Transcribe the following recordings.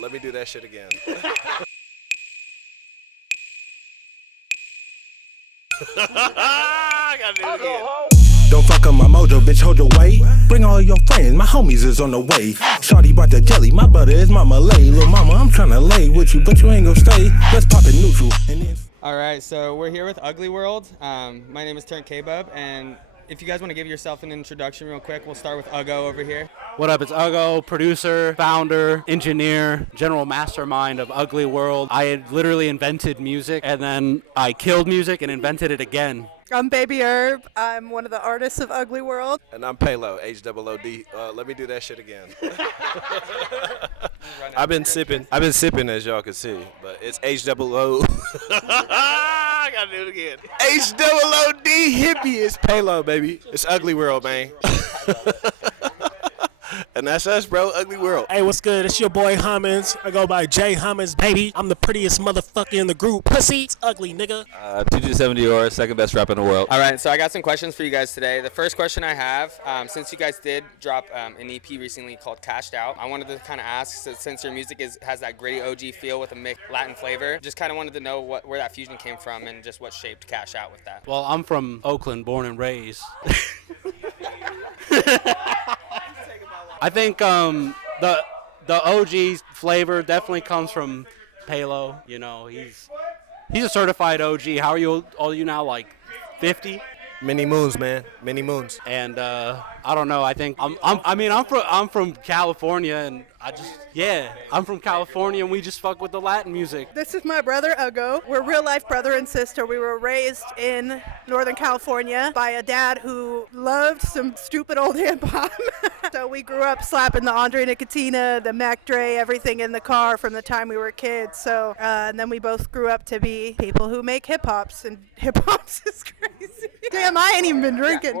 Let me do that shit again. I gotta do it again. Don't fuck up my mojo, bitch, hold your weight. Bring all your friends, my homies is on the way. Shawty brought the jelly, my butter is my Malay. Lil' mama, I'm tryna lay with you, but you ain't gon' stay. Let's pop it neutral. All right, so we're here with Ugly World. My name is Turn K-Bub, and if you guys want to give yourself an introduction real quick, we'll start with Uggo over here. What up, it's Uggo, producer, founder, engineer, general mastermind of Ugly World. I had literally invented music, and then I killed music and invented it again. I'm Baby Herb. I'm one of the artists of Ugly World. And I'm Palo, H-O-O-D. Let me do that shit again. I've been sipping as y'all can see, but it's H-O-O. I gotta do it again. H-O-O-D hippie. It's Palo, baby. It's Ugly World, man. And that's us, bro. Ugly World. Hey, what's good? It's your boy Hummins. I go by Jay Hummins, baby. I'm the prettiest motherfucker in the group. Pussy, it's ugly, nigga. 2G70 or second best rapper in the world. All right, so I got some questions for you guys today. The first question I have, since you guys did drop an EP recently called Cashed Out, I wanted to kind of ask, since your music has that gritty OG feel with a mixed Latin flavor, just kind of wanted to know where that fusion came from and just what shaped Cash Out with that. Well, I'm from Oakland, born and raised. I think the OG flavor definitely comes from Palo. You know, he's a certified OG. How are you? All you now, like 50? Many moons, man. Many moons. And I don't know. I think I'm from California, and I'm from California, and we just fuck with the Latin music. This is my brother, Uggo. We're real life brother and sister. We were raised in Northern California by a dad who loved some stupid old hip hop. So we grew up slapping the Andre Nicotina, the Mac Dre, everything in the car from the time we were kids. So, and then we both grew up to be people who make hip hops, and hip hops is crazy. Damn, I ain't even been drinking.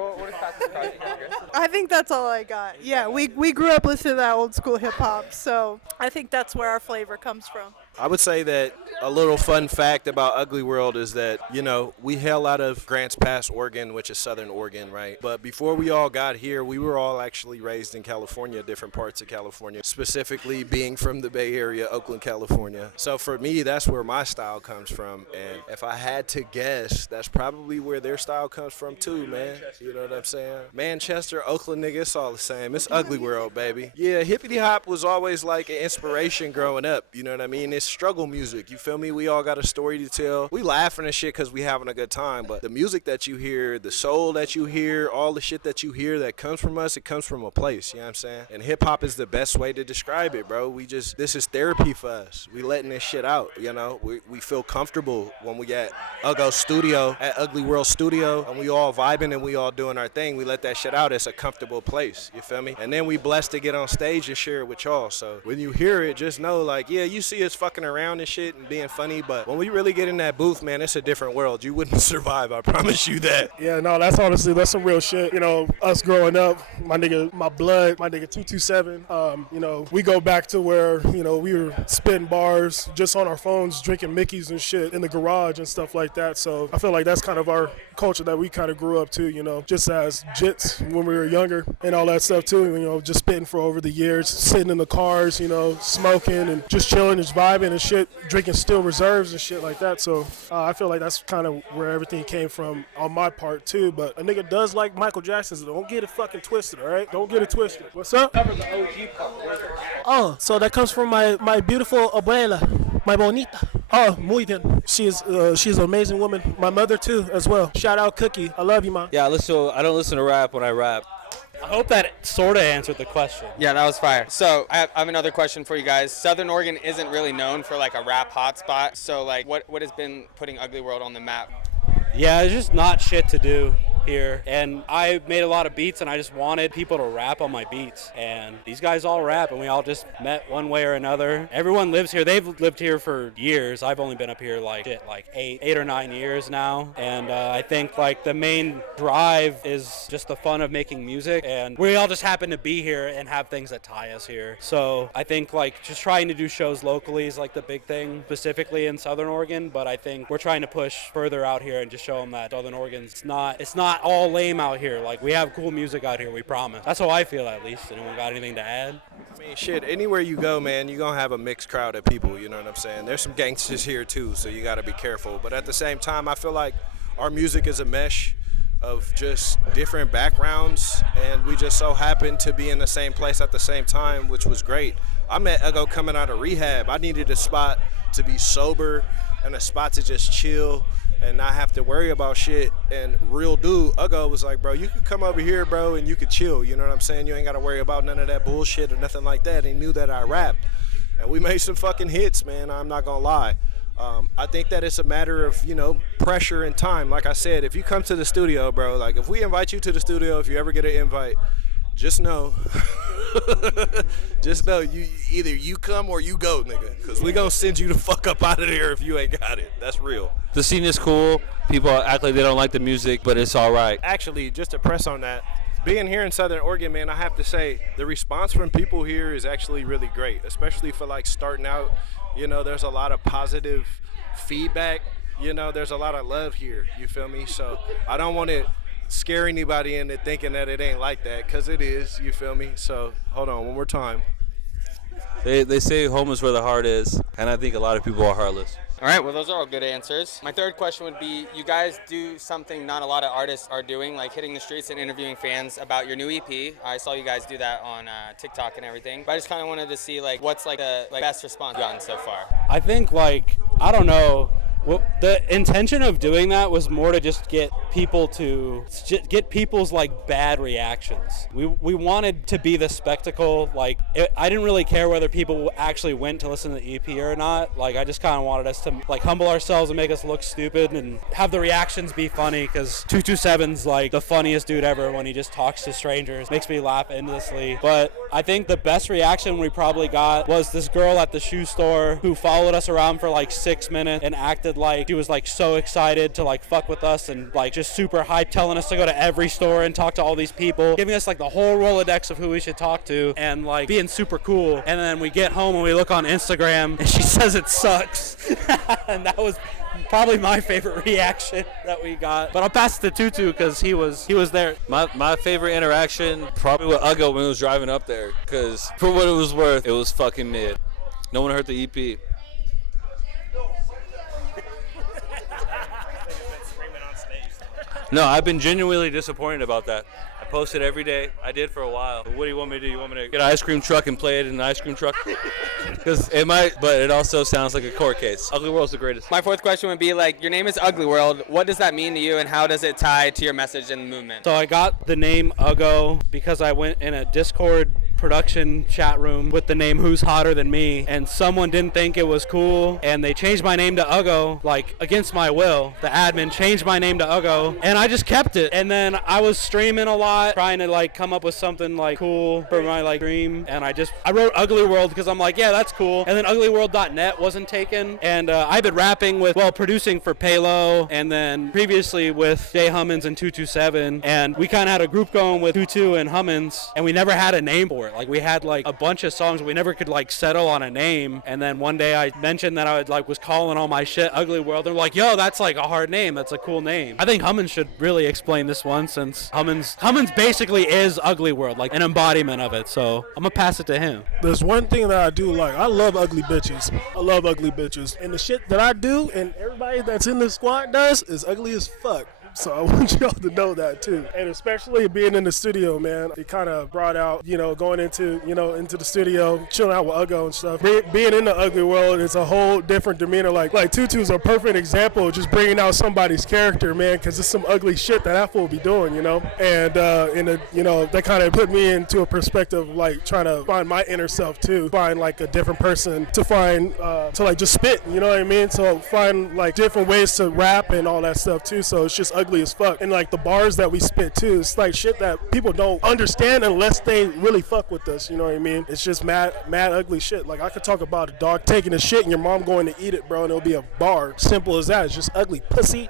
I think that's all I got. Yeah, we grew up listening to that old school hip hop, so I think that's where our flavor comes from. I would say that a little fun fact about Ugly World is that, you know, we hail out of Grants Pass, Oregon, which is Southern Oregon, right? But before we all got here, we were all actually raised in California, different parts of California, specifically being from the Bay Area, Oakland, California. So for me, that's where my style comes from. And if I had to guess, that's probably where their style comes from too, man. You know what I'm saying? Manchester, Oakland, nigga, it's all the same. It's Ugly World, baby. Yeah, hippity hop was always like an inspiration growing up. You know what I mean? It's struggle music, you feel me? We all got a story to tell. We laughing and shit because we having a good time, but the music that you hear, the soul that you hear, all the shit that you hear that comes from us, it comes from a place, you know what I'm saying? And hip hop is the best way to describe it, bro. This is therapy for us. We letting this shit out, you know? We feel comfortable when we at Uggo's studio, at Ugly World Studio, and we all vibing and we all doing our thing. We let that shit out. It's a comfortable place, you feel me? And then we blessed to get on stage and share it with y'all. So when you hear it, just know, like, yeah, you see us fucking around and shit and being funny, but when we really get in that booth, man, it's a different world. You wouldn't survive, I promise you that. Yeah, no, that's some real shit. You know, us growing up, my nigga, my blood, my nigga 227, you know, we go back to where, you know, we were spitting bars just on our phones, drinking Mickeys and shit in the garage and stuff like that. So I feel like that's kind of our culture that we kind of grew up to, you know, just as jits when we were younger and all that stuff too, you know, just spitting for over the years, sitting in the cars, you know, smoking and just chilling, just vibing and shit, drinking Still Reserves and shit like that. So I feel like that's kind of where everything came from on my part too. But a nigga does like Michael Jackson, so don't get it fucking twisted, all right? Don't get it twisted. What's up? Oh, so that comes from my beautiful abuela, my bonita. Oh, muy bien. She's an amazing woman. My mother too, as well. Shout out Cookie. I love you, ma. Yeah, I don't listen to rap when I rap. I hope that sort of answered the question. Yeah, that was fire. So I have another question for you guys. Southern Oregon isn't really known for like a rap hotspot. So like what has been putting Ugly World on the map? Yeah, it's just not shit to do here, and I made a lot of beats and I just wanted people to rap on my beats, and these guys all rap and we all just met one way or another. Everyone lives here. They've lived here for years. I've only been up here like 8 or 9 years now, and I think like the main drive is just the fun of making music, and we all just happen to be here and have things that tie us here. So I think like just trying to do shows locally is like the big thing, specifically in Southern Oregon, but I think we're trying to push further out here and just show them that Southern Oregon's it's not not all lame out here. Like, we have cool music out here, we promise. That's how I feel, at least. Anyone got anything to add? I mean, shit, anywhere you go, man, you're going to have a mixed crowd of people, you know what I'm saying? There's some gangsters here, too, so you got to be careful. But at the same time, I feel like our music is a mesh of just different backgrounds, and we just so happened to be in the same place at the same time, which was great. I met Uggo coming out of rehab. I needed a spot to be sober and a spot to just chill and not have to worry about shit. And real dude, Uggo was like, bro, you can come over here, bro, and you could chill. You know what I'm saying? You ain't got to worry about none of that bullshit or nothing like that. He knew that I rapped. And we made some fucking hits, man. I'm not going to lie. I think that it's a matter of, you know, pressure and time. Like I said, if you come to the studio, bro, like if we invite you to the studio, if you ever get an invite, just know, you either you come or you go, nigga. Because we going to send you the fuck up out of there if you ain't got it. That's real. The scene is cool. People act like they don't like the music, but it's all right. Actually, just to press on that, being here in Southern Oregon, man, I have to say the response from people here is actually really great, especially for like starting out. You know, there's a lot of positive feedback. You know, there's a lot of love here. You feel me? So I don't want to scare anybody into thinking that it ain't like that, because it is. You feel me? So hold on one more time. They say home is where the heart is, and I think a lot of people are heartless. All right, well, those are all good answers. My third question would be, you guys do something not a lot of artists are doing, like hitting the streets and interviewing fans about your new EP. I saw you guys do that on TikTok and everything. But I just kind of wanted to see, like, what's like the best response you've gotten so far? I think, like, I don't know. Well, the intention of doing that was more to just get people's like bad reactions. We wanted to be the spectacle. Like, I didn't really care whether people actually went to listen to the EP or not. Like, I just kind of wanted us to like humble ourselves and make us look stupid and have the reactions be funny, because 227's like the funniest dude ever when he just talks to strangers. Makes me laugh endlessly. But I think the best reaction we probably got was this girl at the shoe store who followed us around for like 6 minutes and acted like she was like so excited to like fuck with us and like just super hyped, telling us to go to every store and talk to all these people, giving us like the whole Rolodex of who we should talk to and like being super cool. And then we get home and we look on Instagram and she says it sucks. And that was probably my favorite reaction that we got. But I'll pass it to Tutu because he was there. My favorite interaction probably with Uggo when he was driving up there, because for what it was worth, it was fucking mid. No one heard the EP. No, I've been genuinely disappointed about that. I post it every day. I did for a while. What do you want me to do? You want me to get an ice cream truck and play it in an ice cream truck? Because it might, but it also sounds like a court case. Ugly World's the greatest. My fourth question would be, like, your name is Ugly World. What does that mean to you, and how does it tie to your message and movement? So I got the name Uggo because I went in a Discord production chat room with the name Who's Hotter Than Me, and someone didn't think it was cool, and they changed my name to Uggo, like, against my will. The admin changed my name to Uggo, and I just kept it. And then I was streaming a lot, trying to like come up with something like cool for my like stream, and I wrote Ugly World because I'm like, yeah, that's cool. And then uglyworld.net wasn't taken, and I've been rapping producing for Palo, and then previously with Jay Hummins and 227, and we kind of had a group going with Tutu and Hummins, and we never had a name for it. Like, we had like a bunch of songs, we never could like settle on a name. And then one day I mentioned that I was calling all my shit Ugly World. They're like, yo, that's like a hard name. That's a cool name. I think Hummins should really explain this one, since Hummins basically is Ugly World, like an embodiment of it. So I'm gonna pass it to him. There's one thing that I do like. I love ugly bitches. I love ugly bitches. And the shit that I do and everybody that's in this squad does is ugly as fuck. So I want y'all to know that too. And especially being in the studio, man, it kind of brought out, going into the studio, chilling out with Uggo and stuff. Being in the Ugly World is a whole different demeanor. Like Tutu's a perfect example of just bringing out somebody's character, man, because it's some ugly shit that fool be doing, And that kind of put me into a perspective of like trying to find my inner self too, find like a different person to find, to like just spit, you know what I mean? So find like different ways to rap and all that stuff too. So it's just ugly as fuck. And like the bars that we spit too, it's like shit that people don't understand unless they really fuck with us, you know what I mean? It's just mad ugly shit. Like, I could talk about a dog taking a shit and your mom going to eat it, bro, and it'll be a bar. Simple as that. It's just ugly pussy.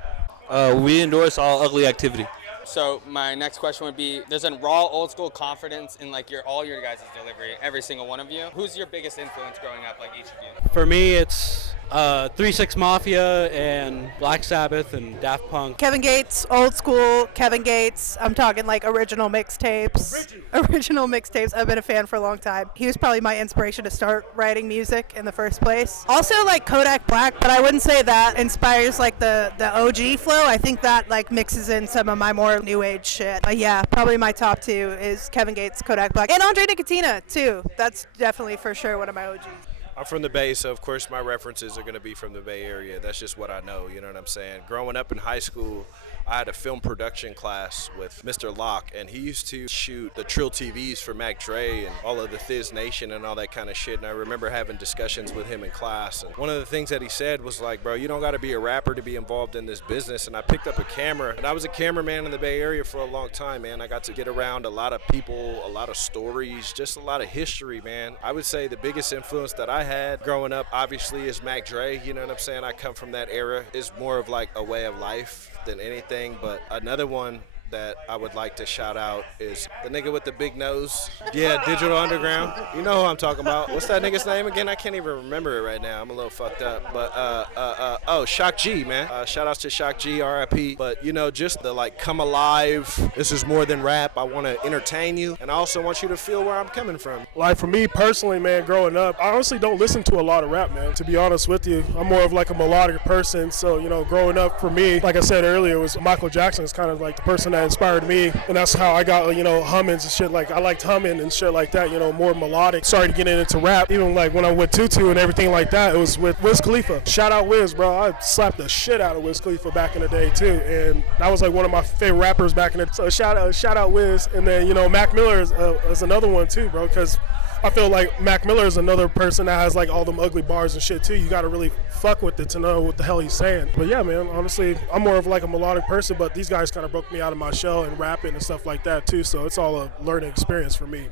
We endorse all ugly activity. So my next question would be, there's a raw old school confidence in like all your guys' delivery, every single one of you. Who's your biggest influence growing up, like each of you? For me, it's 3 6 Mafia and Black Sabbath and Daft Punk. Kevin Gates, old school Kevin Gates. I'm talking like original mixtapes. Original mixtapes. I've been a fan for a long time. He was probably my inspiration to start writing music in the first place. Also like Kodak Black, but I wouldn't say that inspires like the OG flow. I think that like mixes in some of my more new age shit. But yeah, probably my top two is Kevin Gates, Kodak Black, and Andre Nicotina too. That's definitely for sure one of my OGs. I'm from the Bay, so of course my references are going to be from the Bay Area. That's just what I know, you know what I'm saying? Growing up in high school, I had a film production class with Mr. Locke, and he used to shoot the Trill TVs for Mac Dre and all of the Thiz Nation and all that kind of shit. And I remember having discussions with him in class. And one of the things that he said was like, bro, you don't got to be a rapper to be involved in this business. And I picked up a camera, and I was a cameraman in the Bay Area for a long time, man. I got to get around a lot of people, a lot of stories, just a lot of history, man. I would say the biggest influence that I had growing up, obviously, is Mac Dre. You know what I'm saying? I come from that era. It's more of like a way of life than anything. But another one that I would like to shout out is the nigga with the big nose. Yeah, Digital Underground. You know who I'm talking about. What's that nigga's name again? I can't even remember it right now. I'm a little fucked up. But Shock G, man. Shout outs to Shock G, RIP. But you know, just the like come alive. This is more than rap. I want to entertain you, and I also want you to feel where I'm coming from. Like for me personally, man, growing up, I honestly don't listen to a lot of rap, man. To be honest with you, I'm more of like a melodic person. So you know, growing up for me, like I said earlier, was Michael Jackson is kind of like the person that inspired me, and that's how I got, you know, hummings and shit. Like I liked humming and shit like that, you know, more melodic. Started getting into rap, even like when I went Tutu and everything like that. It was with Wiz Khalifa. Shout out Wiz, bro. I slapped the shit out of Wiz Khalifa back in the day too, and that was like one of my favorite rappers back in the day. So shout out Wiz, and then you know Mac Miller is another one too, bro, because I feel like Mac Miller is another person that has like all them ugly bars and shit too. You got to really fuck with it to know what the hell he's saying. But yeah, man, honestly, I'm more of like a melodic person, but these guys kind of broke me out of my shell and rapping and stuff like that too. So it's all a learning experience for me.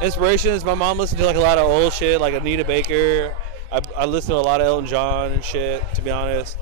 Inspirations, my mom listened to like a lot of old shit, like Anita Baker. I listen to a lot of Elton John and shit, to be honest.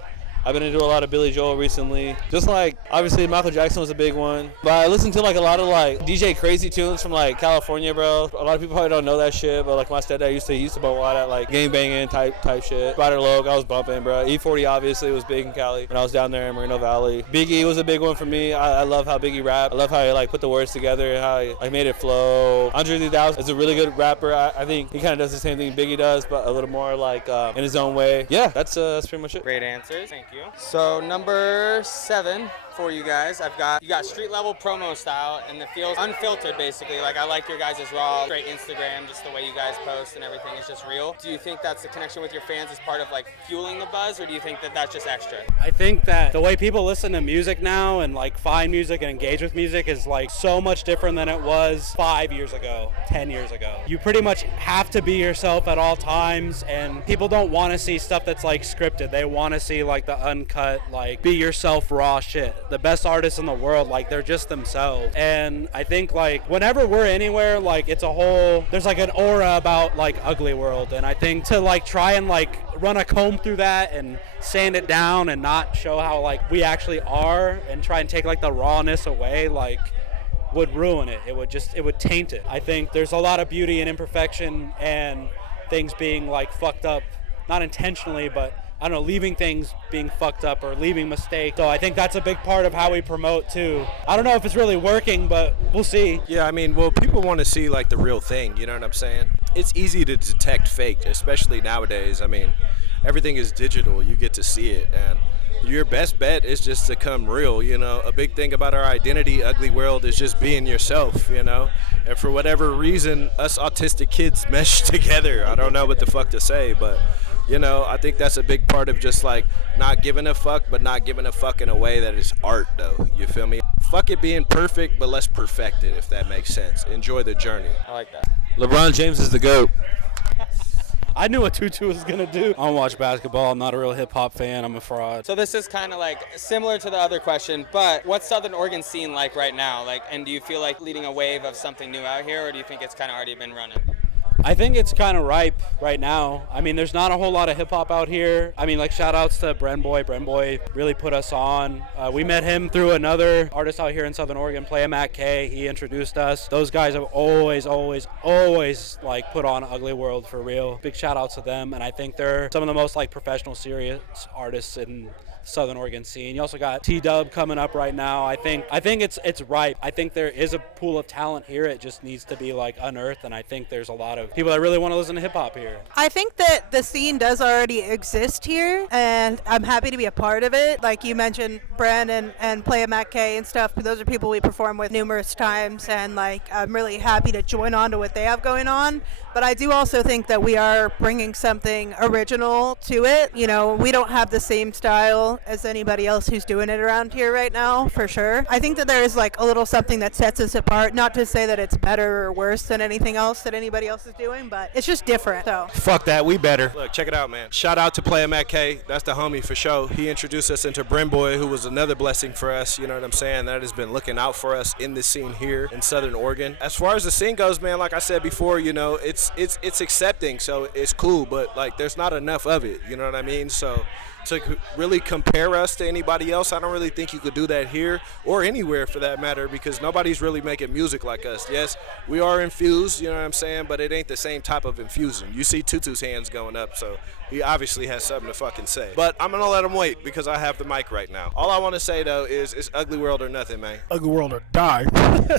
I've been into a lot of Billy Joel recently. Just like, obviously Michael Jackson was a big one. But I listen to like a lot of like DJ Crazy tunes from like California, bro. A lot of people probably don't know that shit, but like my stepdad used to bump a lot of like gang banging type shit. Spider Loc, I was bumping, bro. E40 obviously was big in Cali when I was down there in Moreno Valley. Biggie was a big one for me. I love how Biggie rapped. I love how he like put the words together and how he like made it flow. Andre 3000 is a really good rapper. I think he kind of does the same thing Biggie does, but a little more like in his own way. Yeah, that's pretty much it. Great answers. Thank you. So number 7 for you guys, you got street level promo style, and it feels unfiltered basically. Like I like your guys' raw, great Instagram, just the way you guys post and everything is just real. Do you think that's the connection with your fans is part of like fueling the buzz, or do you think that that's just extra? I think that the way people listen to music now and like find music and engage with music is like so much different than it was 5 years ago, 10 years ago. You pretty much have to be yourself at all times, and people don't want to see stuff that's like scripted. They want to see like the uncut, like be yourself raw shit. The best artists in the world, like they're just themselves. And I think like whenever we're anywhere, like there's like an aura about like UGLYWORLD, and I think to like try and like run a comb through that and sand it down and not show how like we actually are and try and take like the rawness away, like would ruin it. It would taint it. I think there's a lot of beauty in imperfection and things being like fucked up, not intentionally, but I don't know, leaving things being fucked up or leaving mistakes. So I think that's a big part of how we promote too. I don't know if it's really working, but we'll see. Yeah, I mean, well, people want to see like the real thing, you know what I'm saying? It's easy to detect fake, especially nowadays. I mean, everything is digital, you get to see it, and your best bet is just to come real, you know? A big thing about our identity, UGLYWORLD, is just being yourself, you know? And for whatever reason, us autistic kids mesh together. I don't know what the fuck to say, but you know, I think that's a big part of just like not giving a fuck, but not giving a fuck in a way that is art though, you feel me? Fuck it being perfect, but let's perfect it, if that makes sense. Enjoy the journey. I like that. LeBron James is the GOAT. I knew what Tutu was gonna do. I don't watch basketball. I'm not a real hip hop fan. I'm a fraud. So this is kind of like similar to the other question, but what's Southern Oregon scene like right now? Like, and do you feel like leading a wave of something new out here, or do you think it's kind of already been running? I think it's kind of ripe right now. I mean, there's not a whole lot of hip hop out here. I mean, like, shout outs to Bren Boy. Bren Boy really put us on. We met him through another artist out here in Southern Oregon, Playa Matt K. He introduced us. Those guys have always like put on Ugly World for real. Big shout outs to them, and I think they're some of the most like professional, serious artists in Southern Oregon scene. You also got T-Dub coming up right now. I think it's ripe. I think there is a pool of talent here. It just needs to be like unearthed, and I think there's a lot of people that really want to listen to hip hop here. I think that the scene does already exist here, and I'm happy to be a part of it. Like you mentioned, Bren and Playa Matt K and stuff. Those are people we perform with numerous times, and like I'm really happy to join on to what they have going on. But I do also think that we are bringing something original to it. You know, we don't have the same style as anybody else who's doing it around here right now, for sure. I think that there is like a little something that sets us apart. Not to say that it's better or worse than anything else that anybody else is doing, but it's just different. So Fuck that, we better. Look, check it out, man. Shout out to Playa Matt K. That's the homie for sure. He introduced us into Bren Boy, who was another blessing for us. You know what I'm saying? That has been looking out for us in the scene here in Southern Oregon. As far as the scene goes, man, like I said before, you know, it's accepting, so it's cool, but like there's not enough of it. You know what I mean? So to really compare us to anybody else, I don't really think you could do that here or anywhere for that matter, because nobody's really making music like us. Yes, we are infused, you know what I'm saying, but it ain't the same type of infusion. You see Tutu's hands going up, so he obviously has something to fucking say. But I'm gonna let him wait because I have the mic right now. All I want to say though is it's Ugly World or nothing, man. Ugly World or die.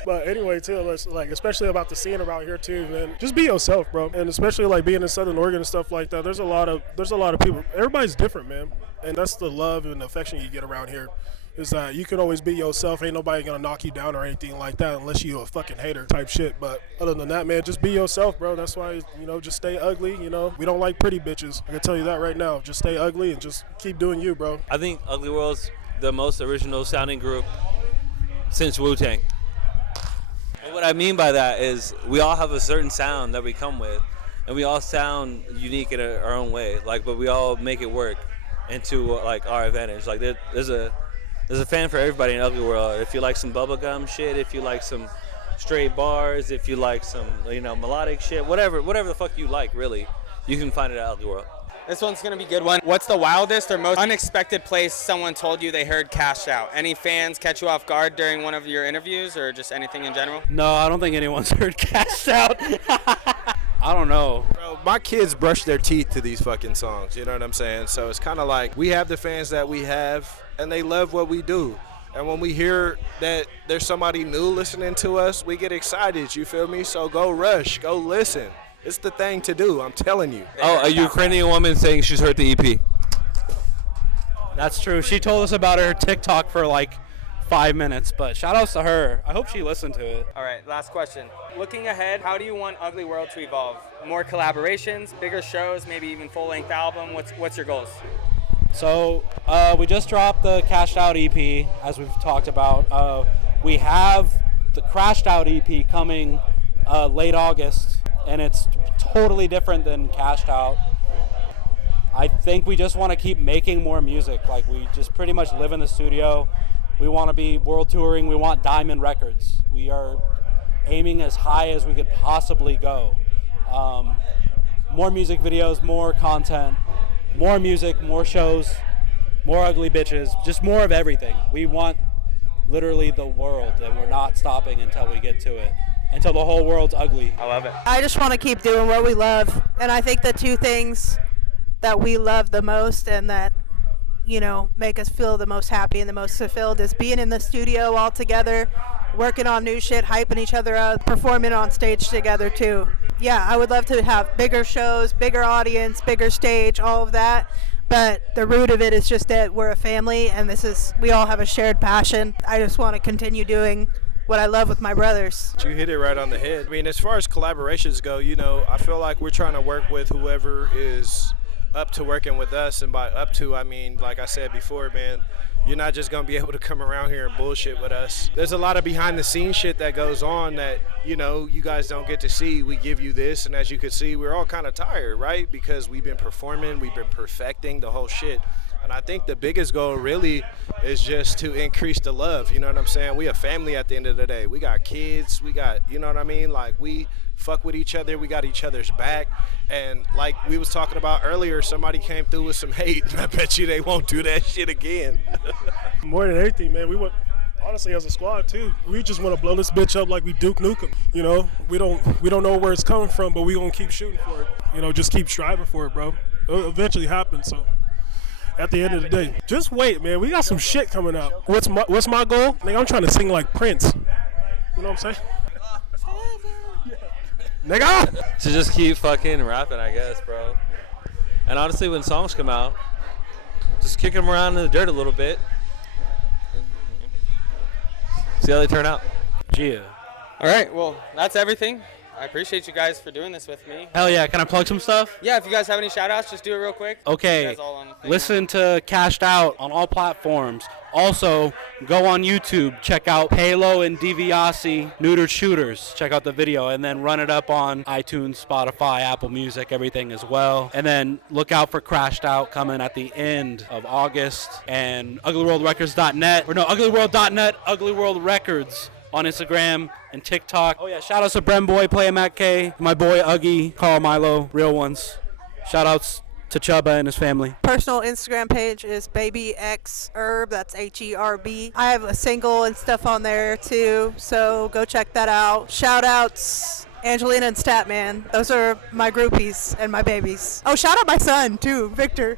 But anyway, too, let's like, especially about the scene around here too, man. Just be yourself, bro. And especially like being in Southern Oregon and stuff like that. There's a lot of people. Everybody's different, man. And that's the love and affection you get around here. Is that you can always be yourself. Ain't nobody gonna knock you down or anything like that unless you a fucking hater type shit. But other than that, man, just be yourself, bro. That's why, you know, just stay ugly. You know, we don't like pretty bitches. I can tell you that right now. Just stay ugly and just keep doing you, bro. I think Ugly World's the most original sounding group since Wu-Tang. And what I mean by that is we all have a certain sound that we come with, and we all sound unique in our own way. Like, but we all make it work into like our advantage. Like there's a fan for everybody in Ugly World. If you like some bubblegum shit, if you like some straight bars, if you like some, you know, melodic shit, whatever the fuck you like, really, you can find it at Ugly World. This one's gonna be a good one. What's the wildest or most unexpected place someone told you they heard Cashed Out? Any fans catch you off guard during one of your interviews, or just anything in general? No, I don't think anyone's heard Cashed Out. I don't know. Bro, my kids brush their teeth to these fucking songs, you know what I'm saying? So it's kind of like we have the fans that we have, and they love what we do. And when we hear that there's somebody new listening to us, we get excited, you feel me? So go rush, go listen. It's the thing to do, I'm telling you. Oh, a Ukrainian woman saying she's heard the EP. That's true. She told us about her TikTok for like 5 minutes, but shout outs to her. I hope she listened to it. All right, last question. Looking ahead, how do you want Ugly World to evolve? More collaborations, bigger shows, maybe even full-length album? What's your goals? So we just dropped the Cashed Out EP, as we've talked about. We have the Crashed Out EP coming late August, and it's totally different than Cashed Out. I think we just want to keep making more music. Like, we just pretty much live in the studio. We want to be world touring. We want Diamond Records. We are aiming as high as we could possibly go. More music videos, more content, more music, more shows, more ugly bitches, just more of everything. We want literally the world, and we're not stopping until we get to it, until the whole world's ugly. I love it. I just want to keep doing what we love. And I think the two things that we love the most and that, you know, make us feel the most happy and the most fulfilled is being in the studio all together, working on new shit, hyping each other up, performing on stage together too. Yeah, I would love to have bigger shows, bigger audience, bigger stage, all of that. But the root of it is just that we're a family, and we all have a shared passion. I just want to continue doing what I love with my brothers. You hit it right on the head. I mean, as far as collaborations go, you know, I feel like we're trying to work with whoever is up to working with us, and by up to, I mean, like I said before, man, you're not just going to be able to come around here and bullshit with us. There's a lot of behind the scenes shit that goes on that, you know, you guys don't get to see. We give you this, and as you can see, we're all kind of tired, right? Because we've been performing, we've been perfecting the whole shit. And I think the biggest goal really is just to increase the love. You know what I'm saying? We a family at the end of the day. We got kids. We got, you know what I mean? Like, we fuck with each other. We got each other's back. And like we was talking about earlier, somebody came through with some hate. I bet you they won't do that shit again. More than anything, man, we want, honestly, as a squad too, we just want to blow this bitch up like we Duke Nukem. You know, we don't know where it's coming from, but we gonna keep shooting for it. You know, just keep striving for it, bro. It'll eventually happen. So at the end of the day, just wait, man. We got some shit coming up. What's my goal? Nigga, I'm trying to sing like Prince. You know what I'm saying? Nigga! To just keep fucking rapping, I guess, bro. And honestly, when songs come out, just kick them around in the dirt a little bit. See how they turn out. Gia. All right, well, that's everything. I appreciate you guys for doing this with me. Hell yeah, can I plug some stuff? Yeah, if you guys have any shout outs, just do it real quick. You Okay, guys all on the thing. listen to Cashed Out on all platforms. Also, go on YouTube, check out Halo and DiBiase, Neutered Shooters. Check out the video, and then run it up on iTunes, Spotify, Apple Music, everything as well. And then look out for Crashed Out coming at the end of August. And UGLYWORLDRecords.net, or no, UGLYWORLD.net, Ugly World Records on Instagram and TikTok. Oh yeah, shout outs to Brem Boy, Playa Matt K, my boy Uggy, Carl Milo, real ones. Shout outs to Chubba and his family. Personal Instagram page is babyxherb. That's HERB. I have a single and stuff on there too, so go check that out. Shout outs Angelina and Statman. Those are my groupies and my babies. Oh, shout out my son too, Victor.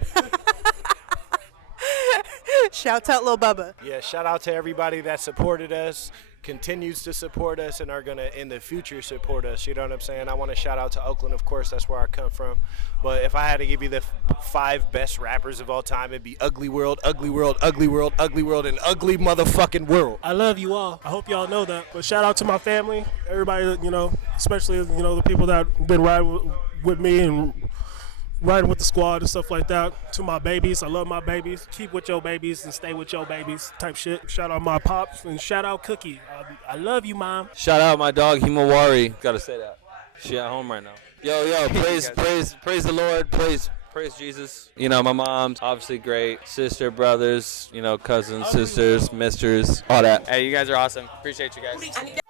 Shouts out Lil Bubba. Yeah, shout out to everybody that supported us, continues to support us, and are going to in the future support us. You know what I'm saying? I want to shout out to Oakland, of course. That's where I come from. But if I had to give you the 5 best rappers of all time, it'd be Ugly World, Ugly World, Ugly World, Ugly World, and Ugly motherfucking World. I love you all. I hope y'all know that. But shout out to my family, everybody, you know, especially, you know, the people that been riding with me and riding with the squad and stuff like that. To my babies, I love my babies. Keep with your babies and stay with your babies type shit. Shout out my pops and shout out Cookie. I love you, Mom. Shout out my dog Himawari. Gotta say that. She at home right now. Yo, praise the Lord, praise Jesus. You know, my mom's obviously great. Sister, brothers, you know, cousins, sisters, misters, all that. Hey, you guys are awesome. Appreciate you guys.